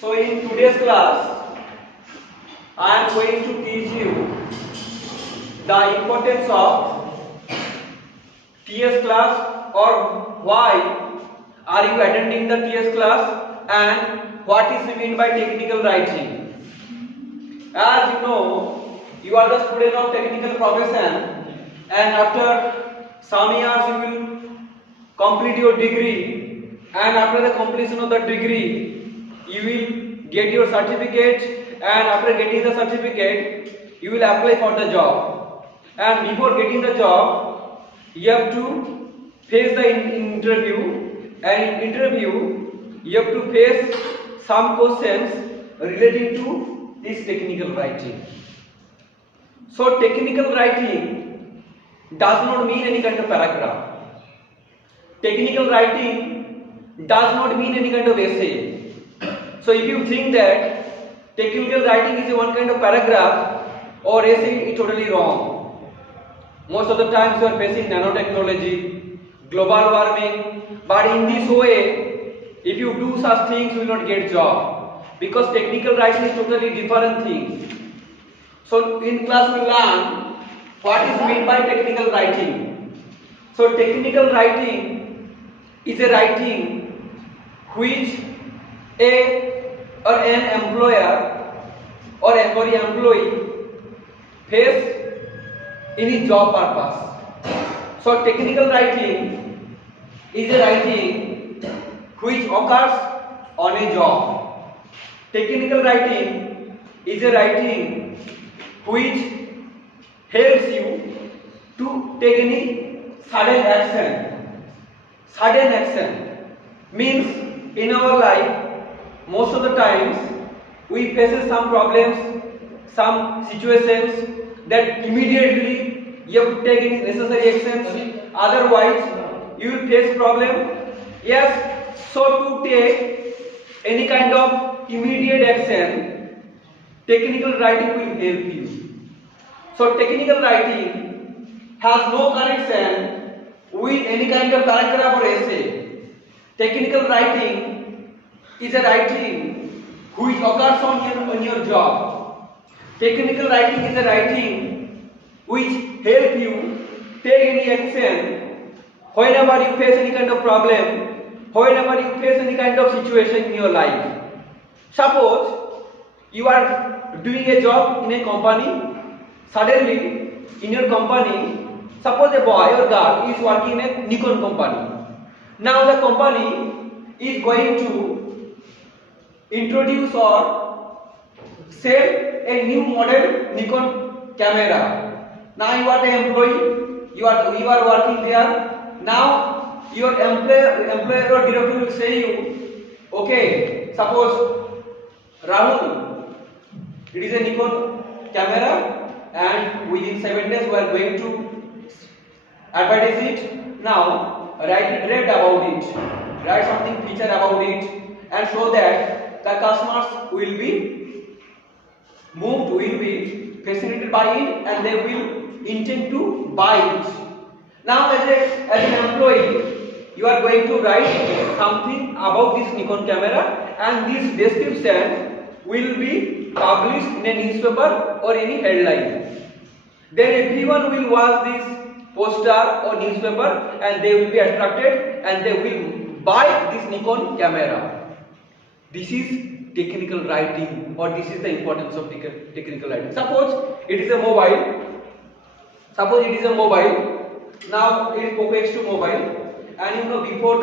So in today's class, I am going to teach you the importance of TS class, or why are you attending the TS class, and what is meant by technical writing. As you know, you are the student of technical profession, and after some years you will complete your degree, and after the completion of the degree you will get your certificate, and after getting the certificate you will apply for the job, and before getting the job you have to face the interview, and in interview you have to face some questions relating to this technical writing. So technical writing does not mean any kind of paragraph. Technical writing does not mean any kind of essay. So if you think that technical writing is one kind of paragraph or essay, it's totally wrong. Most of the times you are facing nanotechnology, global warming, but in this way, if you do such things, you will not get job, because technical writing is totally different thing. So in class we learn what is meant by technical writing. So technical writing is a writing which an employer or employee face in his job purpose. So technical writing is a writing which occurs on a job. Technical writing is a writing which helps you to take any sudden action. Sudden action means in our life most of the times we face some problems, some situations that immediately you have to take any necessary actions, otherwise you will face problem. Yes, so to take any kind of immediate action, technical writing will help you. So technical writing has no connection with any kind of paragraph or essay. Technical writing is a writing which occurs on your job. Technical writing is a writing which help you take any action whenever you face any kind of problem, whenever you face any kind of situation in your life. Suppose you are doing a job in a company. Suddenly in your company, suppose a boy or girl is working in a Nikon company. Now the company is going to introduce or sell a new model Nikon camera. Now you are the employee, you are working there. Now your employer or director will say you, okay, suppose Rahul, it is a Nikon camera, and within 7 days we are going to advertise it. Now write about it, write something feature about it, and so that the customers will be moved, will be fascinated by it, and they will intend to buy it. Now as an employee, you are going to write something about this Nikon camera, and this description will be published in a newspaper or any headline. Then everyone will watch this poster or newspaper, and they will be attracted, and they will buy this Nikon camera. This is technical writing, or this is the importance of technical writing. Suppose it is a mobile. Suppose it is a mobile. Now it is Poco X2 mobile, and you know before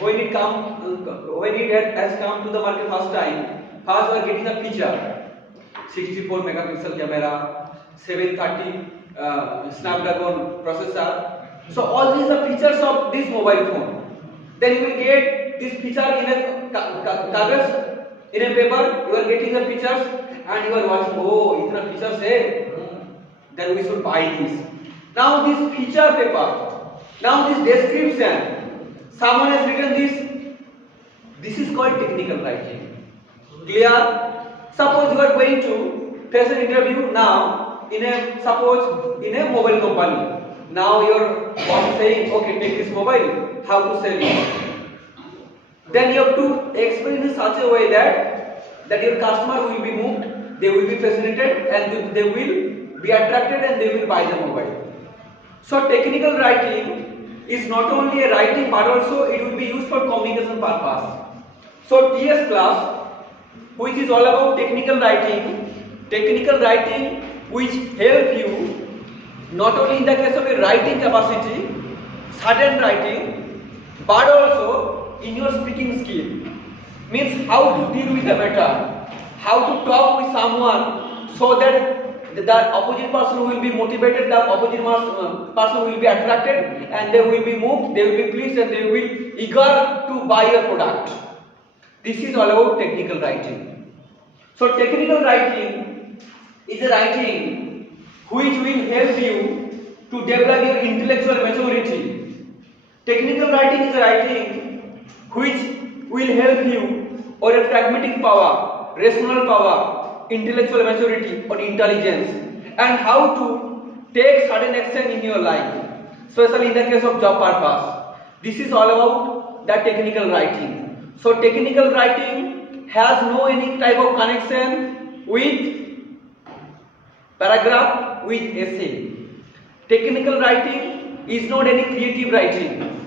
when it has come to the market first time, first we are getting the feature: 64 megapixel camera, 730 Snapdragon processor. So all these are features of this mobile phone. Then you will get this feature in a kagaz, in a paper. You are getting the features, and you are watching. Oh, itna features hai. Then we should buy this. Now this feature paper, now this description, someone has written this. This is called technical writing. Clear? Suppose you are going to face an interview now in a mobile company. Now your boss is saying, okay, take this mobile. How to sell it? Then you have to explain in such a way that your customer will be moved, they will be fascinated, and they will be attracted, and they will buy the mobile. So technical writing is not only a writing but also it will be used for communication purpose. So TS class, which is all about technical writing which help you not only in the case of your writing capacity, sudden writing, but also in your speaking skill. Means how to deal with a matter, how to talk with someone so that the opposite person will be motivated, the opposite person will be attracted, and they will be moved, they will be pleased, and they will be eager to buy your product. This is all about technical writing. So technical writing is a writing which will help you to develop your intellectual maturity. Technical writing is a writing which will help you or your pragmatic power, rational power, intellectual maturity or intelligence, and how to take certain action in your life, especially in the case of job purpose. This is all about the technical writing. So technical writing has no any type of connection with paragraph, with essay. Technical writing is not any creative writing.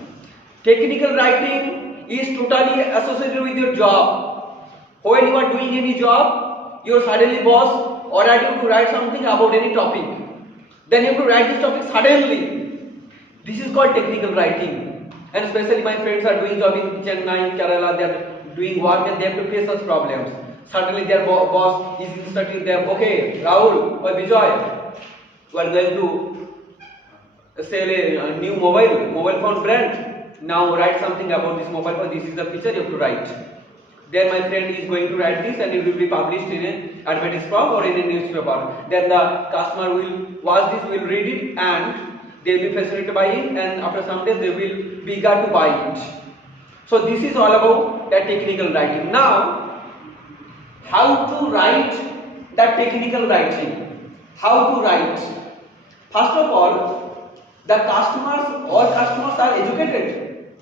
Technical writing is totally associated with your job. When you are doing any job, your suddenly boss ordered you to write something about any topic. Then you have to write this topic suddenly. This is called technical writing. And especially my friends are doing job in Chennai, Kerala, they are doing work and they have to face such problems. Suddenly their boss is instructing them, okay, Rahul or Vijay, we are going to sell a new mobile phone brand. Now write something about this mobile phone, this is the feature you have to write. Then my friend is going to write this and it will be published in an advertisement or in a newspaper. Then the customer will watch this, will read it, and they will be fascinated by it, and after some days they will be eager to buy it. So this is all about that technical writing. Now, how to write that technical writing? How to write? First of all, all customers are educated?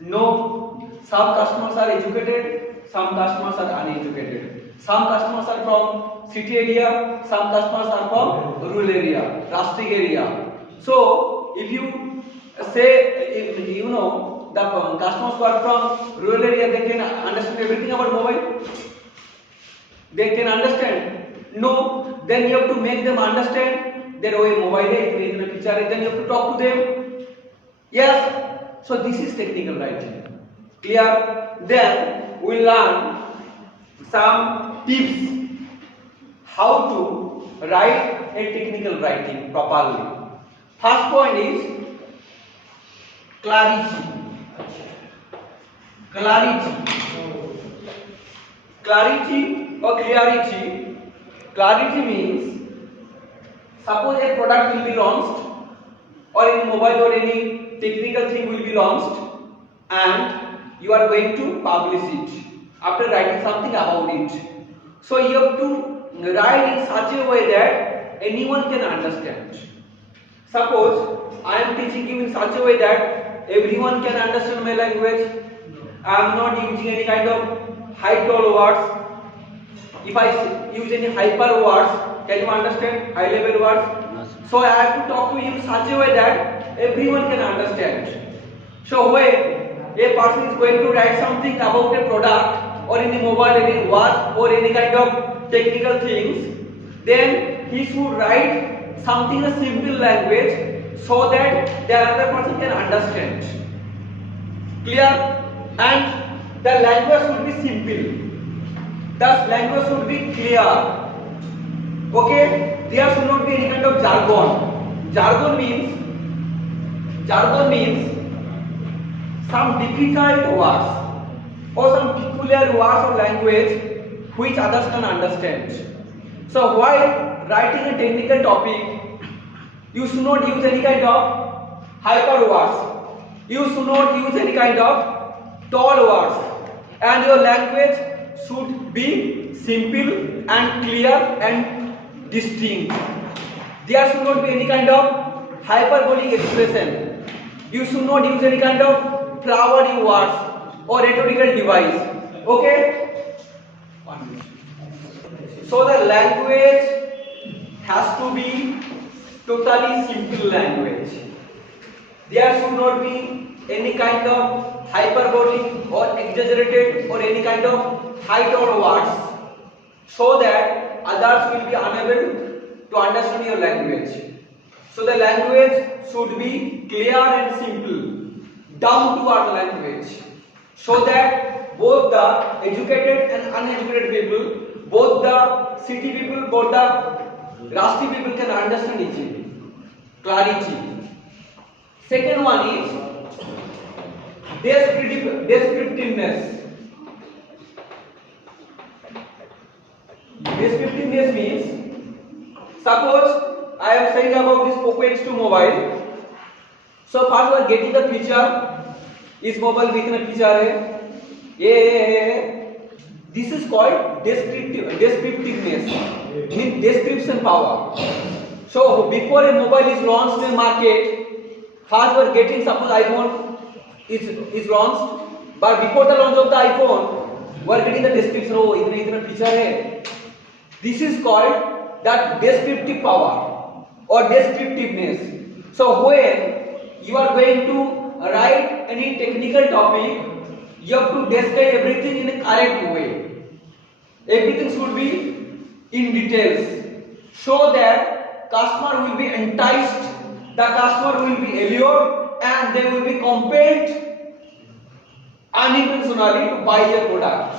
No, some customers are educated. Some customers are uneducated. Some customers are from city area, some customers are from rural area, rustic area. So, if you say, if you know, the customers who are from rural area, they can understand everything about mobile. They can understand. No, then you have to make them understand their way mobile is, then you have to talk to them. Yes, so this is technical writing. Clear? Then we learn some tips how to write a technical writing properly. First point is clarity. Clarity or clarity. Clarity means, suppose a product will be launched, or any mobile or any technical thing will be launched, and you are going to publish it after writing something about it. So you have to write in such a way that anyone can understand. Suppose I am teaching you in such a way that everyone can understand my language. I am not using any kind of high tall words. If I use any hyper words, can you understand high level words? So I have to talk to you in such a way that everyone can understand. So when a person is going to write something about a product or any mobile, any watch or any kind of technical things, then he should write something in a simple language so that the other person can understand. Clear? And the language should be simple. The language should be clear. Okay? There should not be any kind of jargon. Jargon means some difficult words or some peculiar words or language which others can understand. So while writing a technical topic, you should not use any kind of hyper words. You should not use any kind of tall words, and your language should be simple and clear and distinct. There should not be any kind of hyperbolic expression. You should not use any kind of flowery words. or rhetorical device. Okay? So the language has to be totally simple language. There should not be any kind of hyperbolic or exaggerated or any kind of height or words, so that others will be unable to understand your language. So the language should be clear and simple, down to earth language, so that both the educated and uneducated people, both the city people, both the rusty people can understand each other. Clarity. Second one is descriptiveness. Descriptiveness means, suppose I am saying about this Poco X2 mobile. So first we are getting the picture. इस mobile में इतना feature है, ये this is called descriptiveness, means description power. So before a mobile is launched in market, first we are getting, suppose iPhone is launched, but before the launch of the iPhone we are getting the description, oh इतना feature है. This is called that descriptive power or descriptiveness. So when you are going to write any technical topic, you have to describe everything in a correct way. Everything should be in details, so that customer will be enticed, the customer will be allured, and they will be compelled unintentionally to buy your product.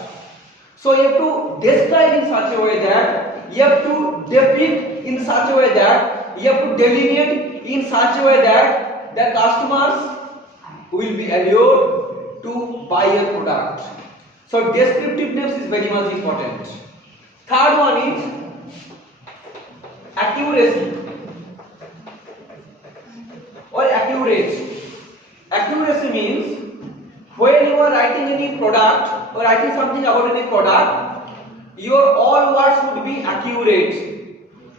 So you have to describe in such a way that, you have to depict in such a way that, you have to delineate in such a way that the customers will be allured to buy your product. So descriptiveness is very much important. Third one is accuracy or accurate. Accuracy means, when you are writing any product or writing something about any product, your all words should be accurate.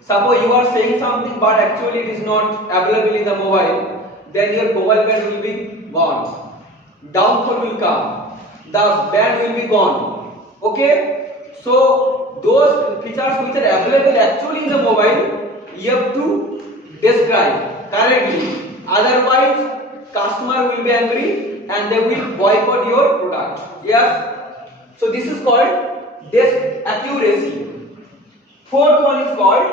Suppose you are saying something but actually it is not available in the mobile, then your mobile band will be gone, downfall will come, the band will be gone. Okay, so those features which are available actually in the mobile, you have to describe correctly, otherwise customer will be angry and they will boycott your product. Yes, so this is called accuracy. Fourth one is called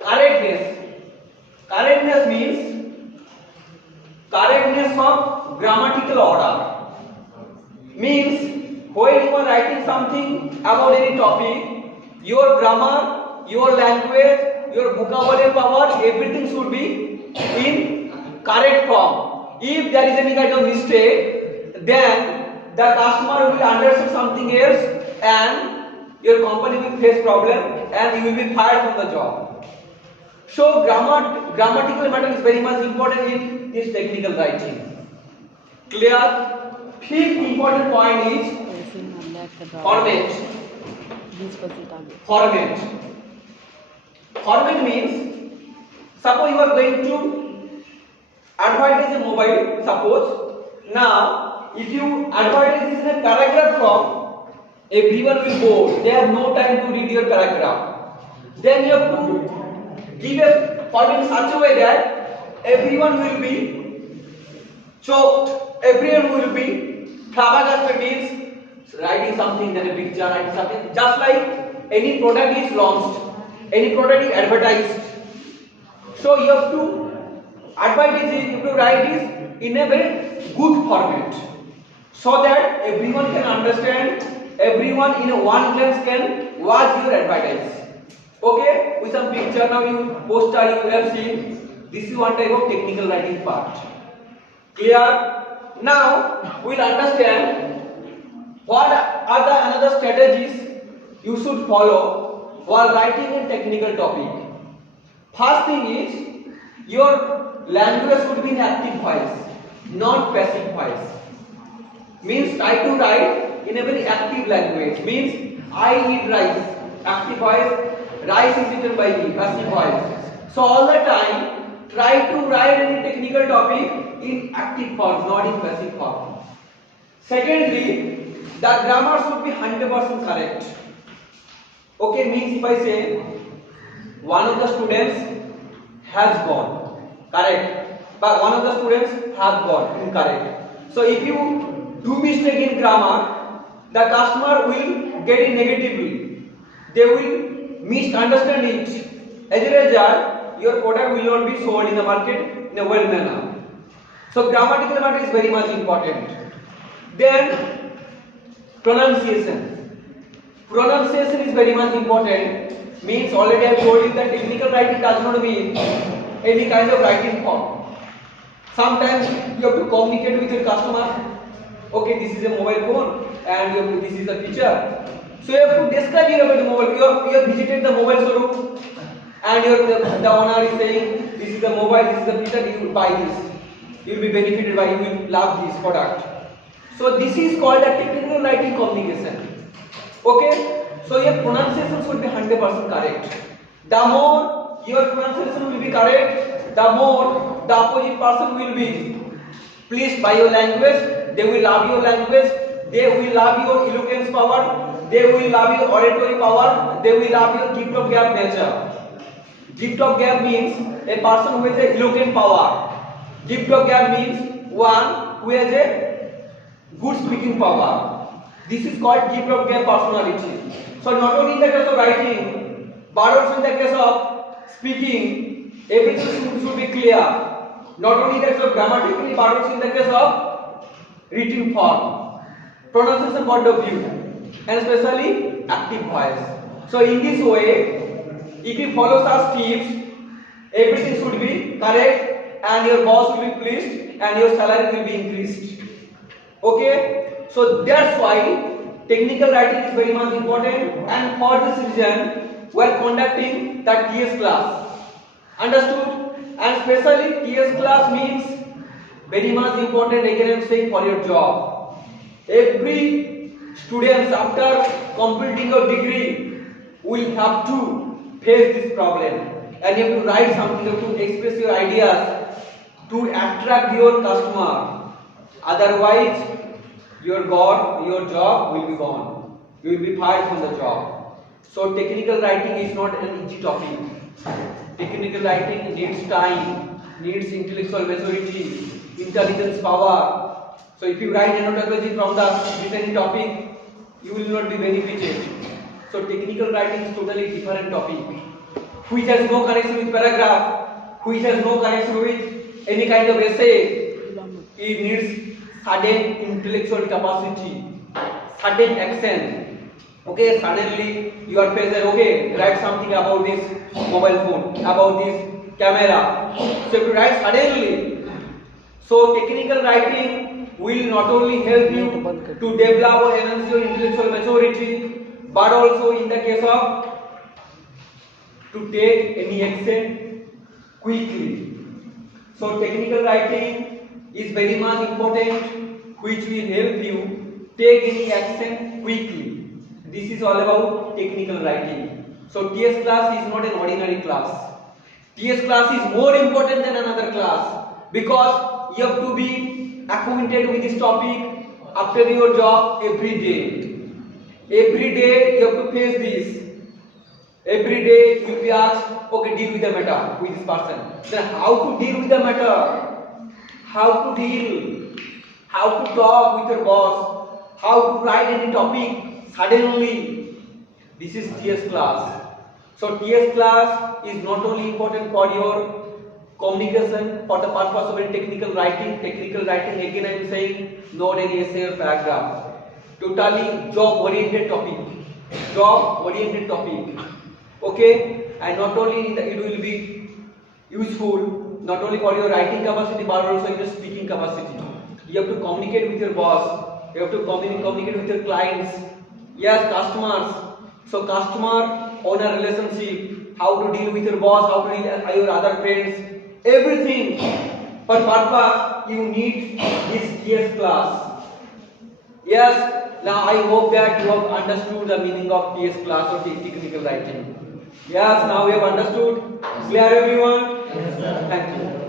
correctness. Correctness means correctness of grammatical order. Means when you are writing something about any topic, your grammar, your language, your vocabulary power, everything should be in correct form. If there is any kind of mistake, then the customer will understand something else and your company will face problem and you will be fired from the job. So grammatical matter is very much important in this technical writing. Clear? Fifth important point is format. Format means, suppose you are going to advertise a mobile, suppose. Now if you advertise this in a paragraph form, everyone will go, they have no time to read your paragraph. Then you have to give a format in such a way that everyone will be choked, everyone will be flabbergasted, means writing something, then a picture, writing something, just like any product is launched, any product is advertised. So you have to advertise it, you have to write it in a very good format, so that everyone can understand, everyone in a one glance can watch your advertise. Okay, with some picture, now you poster you have seen. This is one type of technical writing part. Clear? Now we will understand what are the another strategies you should follow while writing a technical topic. First thing is, your language should be in active voice, not passive voice. Means try to write in a very active language. Means I eat rice, active voice. Rice is eaten by me, passive voice. So all the time try to write any technical topic in active form, not in passive form. Secondly, the grammar should be 100% correct. Okay, means if I say one of the students has gone, correct, but one of the students have gone, incorrect. So if you do mistake in grammar, the customer will get it negatively. They will misunderstand it. As a result, your product will not be sold in the market in a well manner. So grammatical matter is very much important. Then pronunciation. Pronunciation is very much important. Means already I told you that technical writing does not mean any kind of writing form. Sometimes you have to communicate with your customer. Okay, this is a mobile phone and this is a picture. So you have to describe about the mobile. You have visited the mobile showroom and the owner is saying this is the mobile, this is the picture. You will buy this. You will be benefited by. You will love this product. So this is called a technical writing communication. Okay, so your pronunciation should be 100% correct. The more your pronunciation will be correct, the more the opposite person will be pleased by your language. They will love your language. They will love your eloquence power. They will love your oratory power. They will love your gift of gab nature. Gift of gab means a person who has a eloquent power. Gift of gab means one who has a good speaking power. This is called gift of gab personality. So not only in the case of writing, but also in the case of speaking, everything should be clear. Not only in the case of grammatically, but also in the case of written form, pronunciation point of view, and especially active voice. So in this way, if you follow such tips, everything should be correct, and your boss will be pleased, and your salary will be increased. Okay. So that's why technical writing is very much important, and for this reason we are conducting the TS class. Understood? And especially TS class means very much important, again I am saying, for your job. Every students after completing your degree will have to face this problem, and you have to write something, you have to express your ideas to attract your customer. Otherwise your job will be gone. You will be fired from the job. So technical writing is not an easy topic. Technical writing needs time, needs intellectual maturity, intelligence, power. So if you write annotations from the written topic, you will not be benefited. So technical writing is totally different topic, which has no connection with paragraph, which has no connection with any kind of essay. It needs sudden intellectual capacity, sudden action. Okay, suddenly you are faced that okay, write something about this mobile phone, about this camera. So you write suddenly. So technical writing will not only help you to develop or enhance your intellectual maturity, but also in the case of to take any action quickly. So technical writing is very much important, which will help you take any action quickly. This is all about technical writing. So TS class is not an ordinary class. TS class is more important than another class, because you have to be acquainted with this topic after your job every day. Every day you have to face this. Every day you will be asked, okay, deal with the matter with this person. Then how to deal with the matter? How to deal, how to talk with your boss, how to write any topic suddenly. This is TS class. So TS class is not only important for your communication, for the purpose of technical writing. Technical writing, again I am saying, not any essay or paragraph. Totally job oriented topic. Job oriented topic. Okay, and not only it will be useful not only for your writing capacity, but also in your speaking capacity. You have to communicate with your boss. You have to communicate with your clients. Yes, customers. So customer owner relationship, how to deal with your boss, how to deal with your other friends, everything. For purpose, you need this TS class. Yes, now I hope that you have understood the meaning of TS class or technical writing. Yes, now we have understood. Clear everyone? Yes, sir. Thank you.